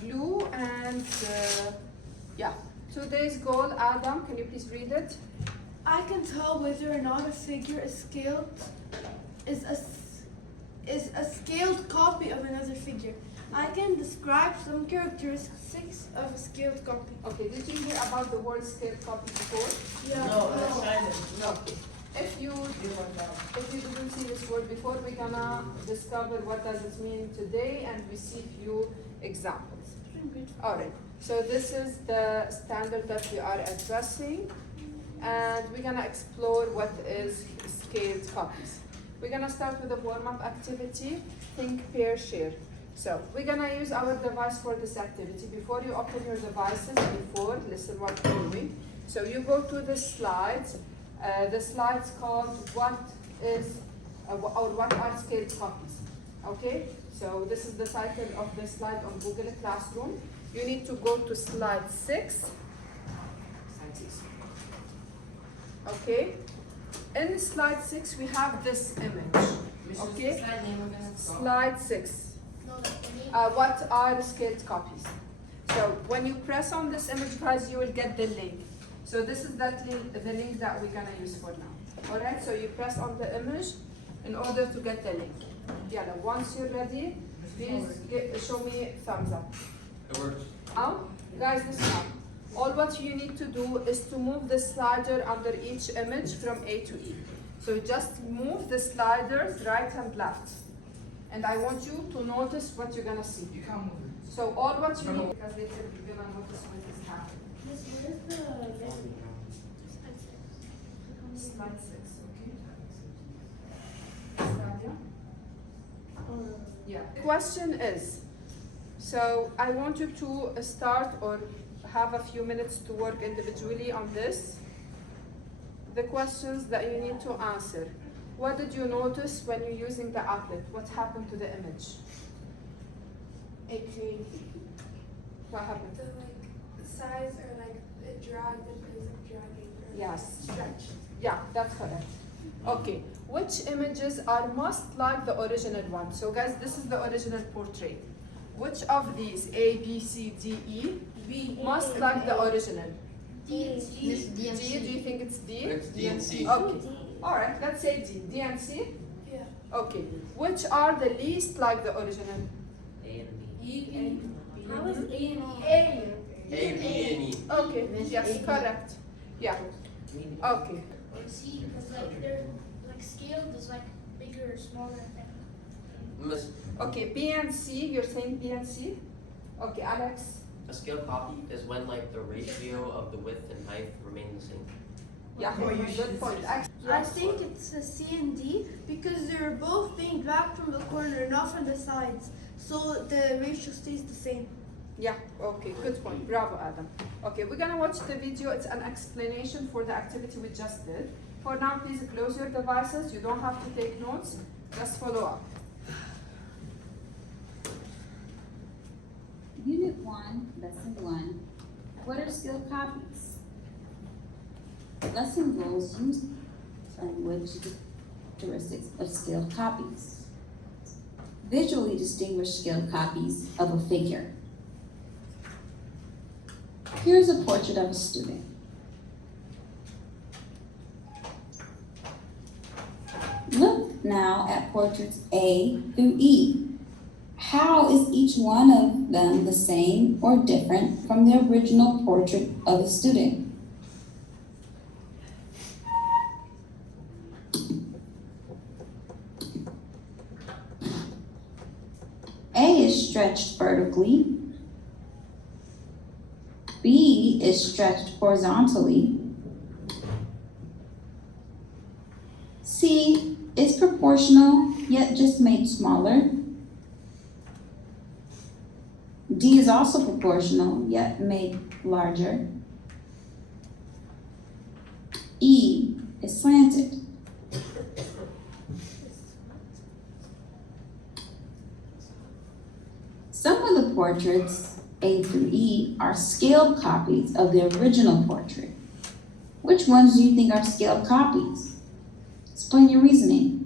glue and yeah. Today's goal, Adam, can you please read it? I can tell whether or not a figure is a scaled copy of another figure. I can describe some characteristics of a scaled copy. Okay, did you hear about the word scaled copy before? Yeah. No. Okay. If you didn't see this word before, we're gonna discover what does it mean today and we see few examples. All right. So this is the standard that we are addressing, and we're gonna explore what is scaled copies. We're gonna start with a warm-up activity, think, pair, share. So we're gonna use our device for this activity. Before you open your devices, listen what we're doing. So you go to the slides. The slide's called what are scaled copies. Okay, so this is the title of the slide on Google Classroom. You need to go to slide 6. Okay, in slide 6 we have this image. Okay, slide 6. What are scaled copies? So when you press on this image, guys, you will get the link. So this is the link that we're gonna use for now. All right, so you press on the image in order to get the link. Yeah, once you're ready, please show me thumbs up. It works. Guys, listen up. All what you need to do is to move the slider under each image from A to E. So just move the sliders right and left. And I want you to notice what you're gonna see. You can't move it. So all what you need, because later you're gonna notice what is happening. Slide 6, okay? Stadia? Yeah. The question is, so I want you to start or have a few minutes to work individually on this. The questions that you need to answer. What did you notice when you're using the applet? What happened to the image? It changed. What happened? The size or it dragged because of dragging. Yes. Stretch. Yeah, that's correct. Okay, which images are most like the original one? So guys, this is the original portrait. Which of these, A, B, C, D, E, most like the original? D and C. D, do you think it's D? It's D and C. Okay, all right, let's say D. D and C? Yeah. Okay, which are the least like the original? A and B. E and B. How is A and E? A. A, B, and E. Okay, yes, correct. Yeah, okay. C, because they're scaled is bigger or smaller. Okay, B and C, you're saying B and C? Okay, Alex? A scale copy is when the ratio of the width and height remain the same. Yeah, good point. I think it's a C and D because they're both being dragged from the corner, not from the sides. So the ratio stays the same. Yeah, okay, good point. Bravo, Adam. Okay, we're gonna watch the video. It's an explanation for the activity we just did. For now, please close your devices. You don't have to take notes, just follow up. Unit 1, Lesson 1. What are scaled copies? Lesson goals use language characteristics of scaled copies. Visually distinguish scaled copies of a figure. Here's a portrait of a student. Look now at portraits A through E. How is each one of them the same or different from the original portrait of a student? A is stretched vertically. B is stretched horizontally. C is proportional, yet just made smaller. D is also proportional, yet made larger. E is slanted. Some of the portraits, A through E, are scaled copies of the original portrait. Which ones do you think are scaled copies? Explain your reasoning.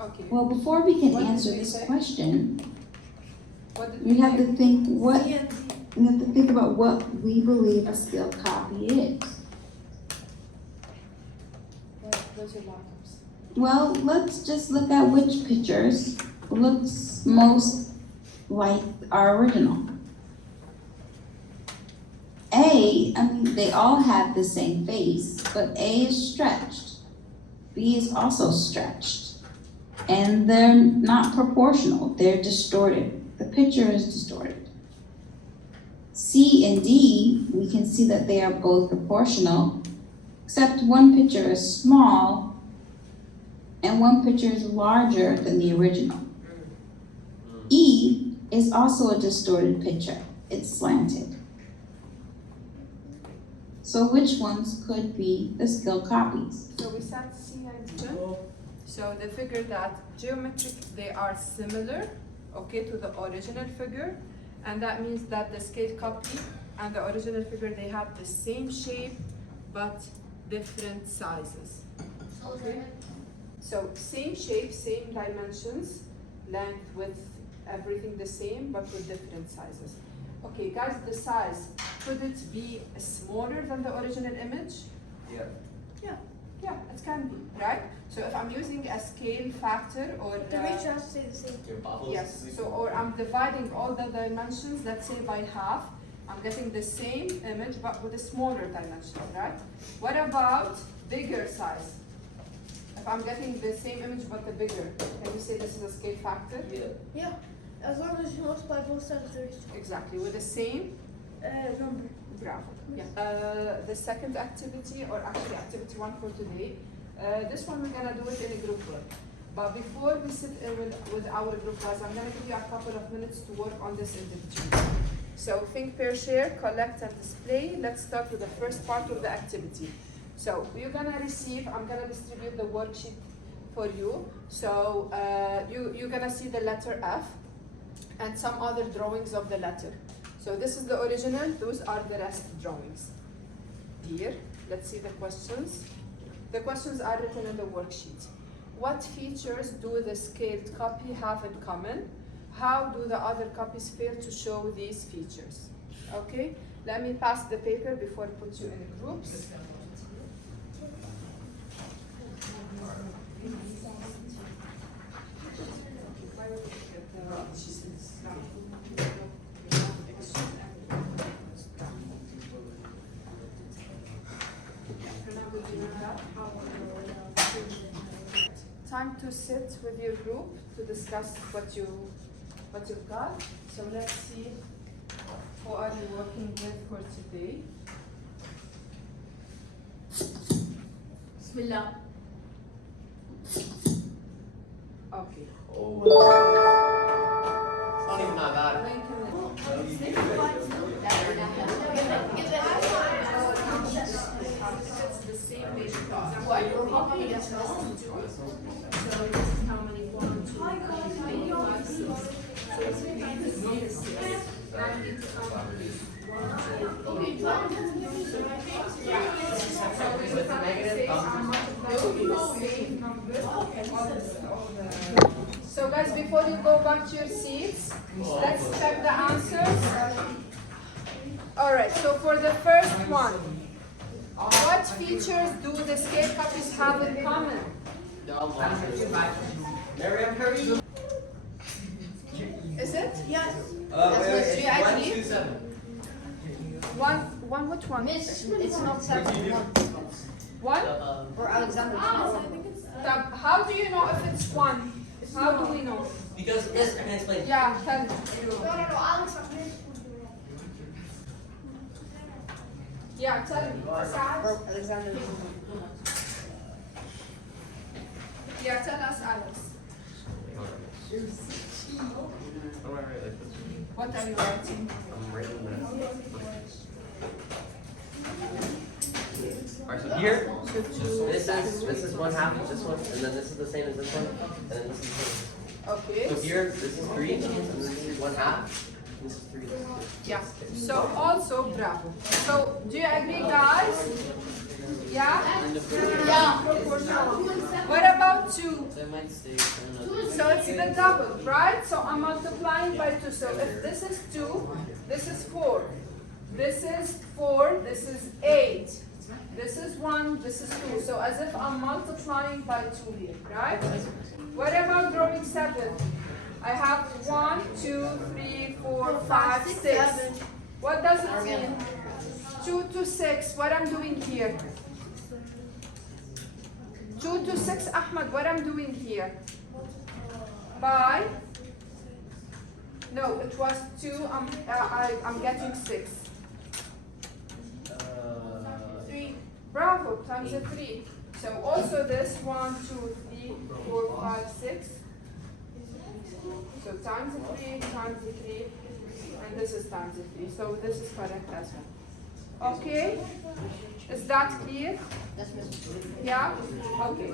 Okay. Well, before we can What did answer we this say? question, What did we have say? to think what, C and D. we have to think about what we believe a scaled copy is. Those are bottoms. Well, let's just look at which pictures looks most like our original. I mean, they all have the same face, but A is stretched. B is also stretched. And they're not proportional, they're distorted. The picture is distorted. C and D, we can see that they are both proportional, except one picture is small and one picture is larger than the original. E is also a distorted picture, it's slanted. So which ones could be the scaled copies? So we said C and D. So they figured that geometric, they are similar, okay, to the original figure. And that means that the scaled copy and the original figure, they have the same shape, but different sizes. Okay? So same shape, same dimensions, length, width, everything the same, but with different sizes. Okay, guys, the size, could it be smaller than the original image? Yeah. Yeah, it can be, right? So if I'm using a scale factor or The ratio has to stay the same. Your bubbles. yes, so or I'm dividing all the dimensions, let's say by half, I'm getting the same image but with a smaller dimension, right? What about bigger size? If I'm getting the same image but the bigger, can you say this is a scale factor? Yeah. Yeah, as long as you multiply both sides of the ratio. Exactly, with the same Number. Bravo. Yeah. The second activity, or actually activity 1 for today, this one we're gonna do it in a group work. But before we sit with our group class, I'm gonna give you a couple of minutes to work on this individually. So think, pair, share, collect, and display. Let's start with the first part of the activity. So you're gonna receive, I'm gonna distribute the worksheet for you. So you're gonna see the letter F and some other drawings of the letter. So this is the original, those are the rest drawings. Here, let's see the questions. The questions are written in the worksheet. What features do the scaled copy have in common? How do the other copies fail to show these features? Okay, let me pass the paper before I put you in groups. Time to sit with your group to discuss what you've got. So let's see who are you working with for today. Bismillah. Okay. Oh. It's not even that bad. It's the same basic example. Copy is just 2. So this is how many 1, 2, 3, 4, 5, 6. So it's really the same 6. And it's 1, 2, 3, 4. Yeah. So we With the have to negative, say I'm multiplying the same number all the. So guys, before you go back to your seats, let's check the answers. All right, so for the first one, what features do the scale copies have in common? Miriam, hurry. Is it? Yes. That's Wait, what it's you 1, 2, 7. One, which one? It's not 7, 1. One? Or Alexander. How do you know if it's 1? How do we know? Because this, I can explain. Yeah, tell me. No, Alex. Yeah, tell me. Or Alexander. Yeah, tell us, Alex. What am I writing like this? What are you writing? I'm writing this. Alright, so here, this is 1/2 of this one, and then this is the same as this one, and then this is the same. Okay. So here, this is 3, and this is 1/2, this is 3. Yeah. So also, bravo. So do you agree, guys? Yeah? Yeah. What about 2. So it might stay. So it's the double, right? So I'm multiplying by 2. So if this is 2, this is 4. This is 4, this is 8. This is 1, this is 2. So as if I'm multiplying by 2 here, right? What about drawing 7? I have 1, 2, 3, 4, 5, 6. What does it mean? 2 to 6. What I'm doing here? 2 to 6, Ahmad. What I'm doing here? By? No, it was 2. I'm getting 6. 3. Bravo, times a 3. So also this 1, 2, 3, 4, 5, 6. So times a 3, times a 3, and this is times a 3. So this is correct as well. Okay? Is that clear? Yeah? Okay.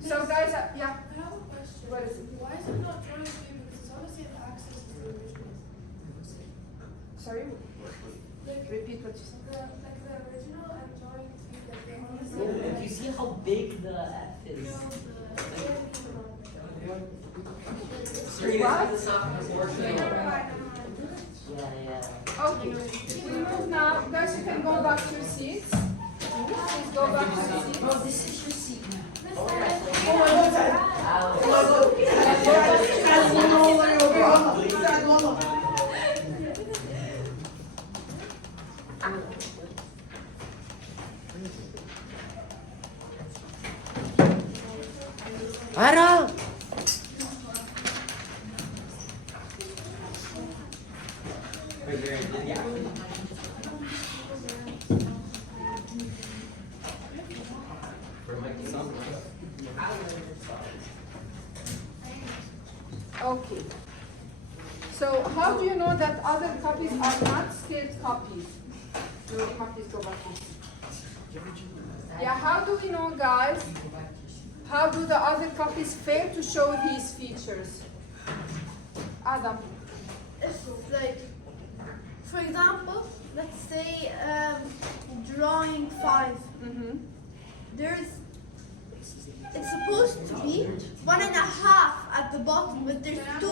So guys, yeah. I have a question. What is it? Why is it not drawing view? Because it's obviously have access to the original. Sorry? Like, Repeat what you said. the original and drawing view, like they honestly Do you see how big the F is? Yeah. Okay. We move now. Guys, you can go back to your seats. Please go back to your seats. Oh, this is your seat now. Ara! Okay. So how do you know that other copies are not scaled copies? No, please go back. Yeah, how do we know, guys? How do the other copies fail to show these features? Adam. If like, for example, let's say drawing 5. It's supposed to be 1.5 at the bottom, but there's 2,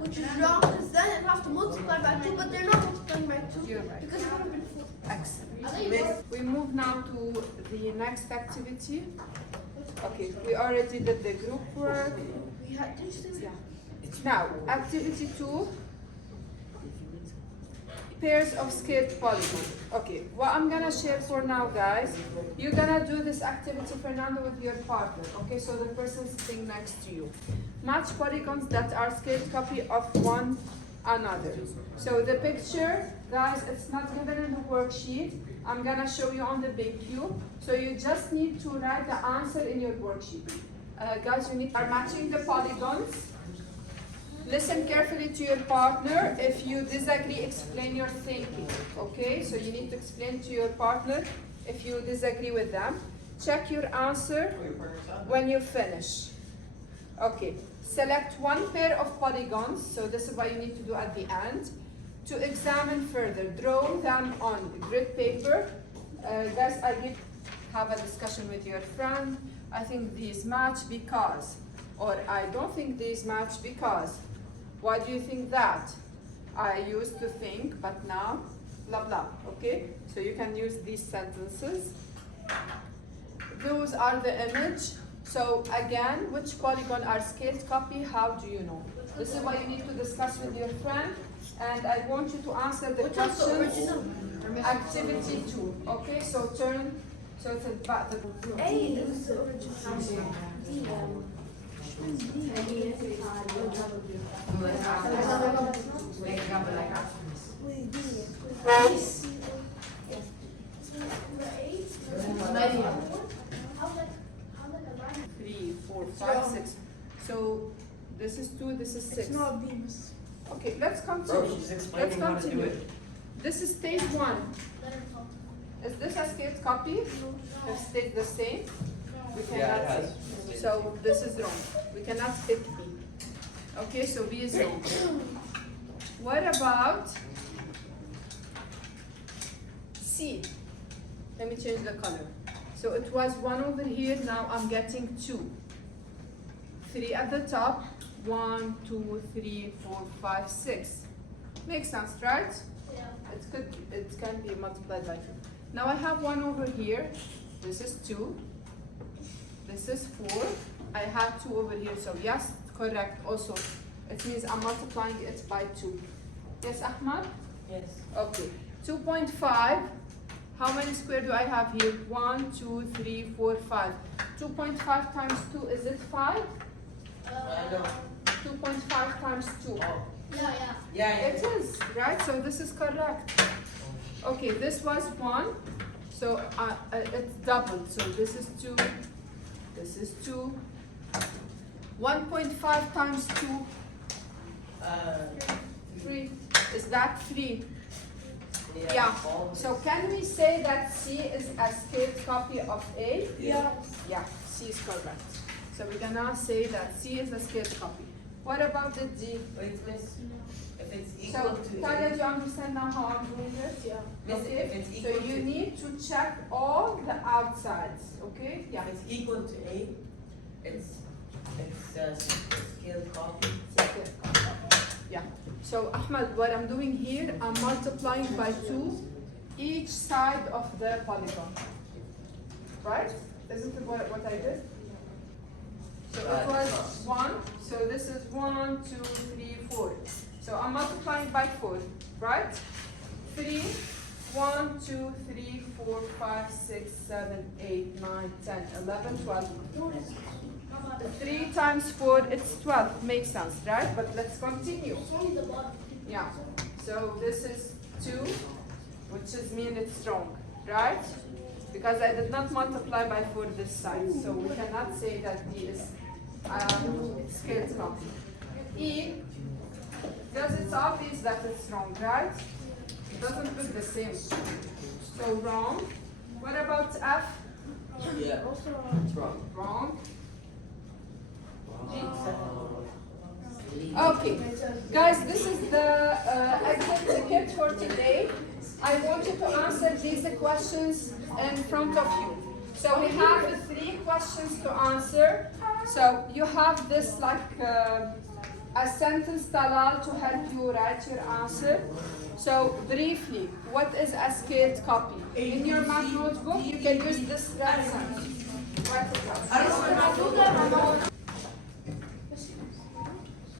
which is wrong because then you have to multiply by 2, but they're not multiplying by 2 You're right. because it would have been 4. Excellent. We move now to the next activity. Okay, we already did the group work. We had to say Yeah. Now, activity 2, pairs of scaled polygons. Okay, what I'm gonna share for now, guys, you're gonna do this activity, Fernando, with your partner. Okay, so the person sitting next to you. Match polygons that are scaled copy of one another. So the picture, guys, it's not given in the worksheet. I'm gonna show you on the big cube. So you just need to write the answer in your worksheet. Guys, you need are matching the polygons. Listen carefully to your partner. If you disagree, explain your thinking. Okay, so you need to explain to your partner if you disagree with them. Check your answer when you finish. Okay, select one pair of polygons. So this is what you need to do at the end. To examine further, draw them on grid paper. Guys, have a discussion with your friend. I think these match because, or I don't think these match because. Why do you think that? I used to think, but now, blah, blah, okay? So you can use these sentences. Those are the image. So again, which polygon are scaled copy? How do you know? This is what you need to discuss with your friend. And I want you to answer the question. Activity 2, okay? So turn, so it's about the A is the original. Three, 4, 5, 6. So this is 2, this is 6. It's not beams. Okay, let's continue. Bro, she's explaining Let's how to do continue. it. This is stage 1. Is this a scaled copy? If stayed the same? We cannot Yeah, it has. say. So this is wrong. We cannot pick B. Okay, so B is wrong. What about C? Let me change the color. So it was 1 over here, now I'm getting 2. 3 at the top. 1, 2, 3, 4, 5, 6. Makes sense, right? Yeah. It can be multiplied by 2. Now I have 1 over here. This is 2. This is 4. I have 2 over here, so yes, correct. Also, it means I'm multiplying it by 2. Yes, Ahmad? Yes. Okay. 2.5. How many square do I have here? 1, 2, 3, 4, 5. 2.5 times 2, is it 5? I know. 2.5 times 2. Oh. Yeah. It is, right? So this is correct. Okay, this was 1. So it's doubled. So this is 2. This is 2. 1.5 times 2. 3. Is that 3? Yeah. So can we say that C is a scaled copy of A? Yeah. Yeah, C is correct. So we're gonna say that C is a scaled copy. What about the D? Wait, miss. If it's So, equal to Talia, A, do you understand now how I'm doing this? Yeah. miss, if Okay, it's so equal you to need to check all the outsides, okay? Yeah. if it's equal to A, it's a scaled copy. Yeah. So Ahmed, what I'm doing here, I'm multiplying by 2 each side of the polygon. Right? Isn't it what I did? So it was 1. So this is 1, 2, 3, 4. So I'm multiplying by 4, right? 3, 1, 2, 3, 4, 5, 6, 7, 8, 9, 10, 11, 12. 3 times 4, it's 12. Makes sense, right? But let's continue. It's only the bottom. Yeah. So this is 2, which is mean it's strong, right? Because I did not multiply by 4 this side. So we cannot say that D is scaled copy. E, because it's obvious that it's wrong, right? It doesn't look the same. So wrong. What about F? Yeah. Also, It's wrong. Wrong. Okay, guys, this is the exit ticket for today. I want you to answer these questions in front of you. So we have 3 questions to answer. So you have this like a sentence talal to help you write your answer. So briefly, what is a scaled copy? In your math notebook, you can use this reference. Write it down.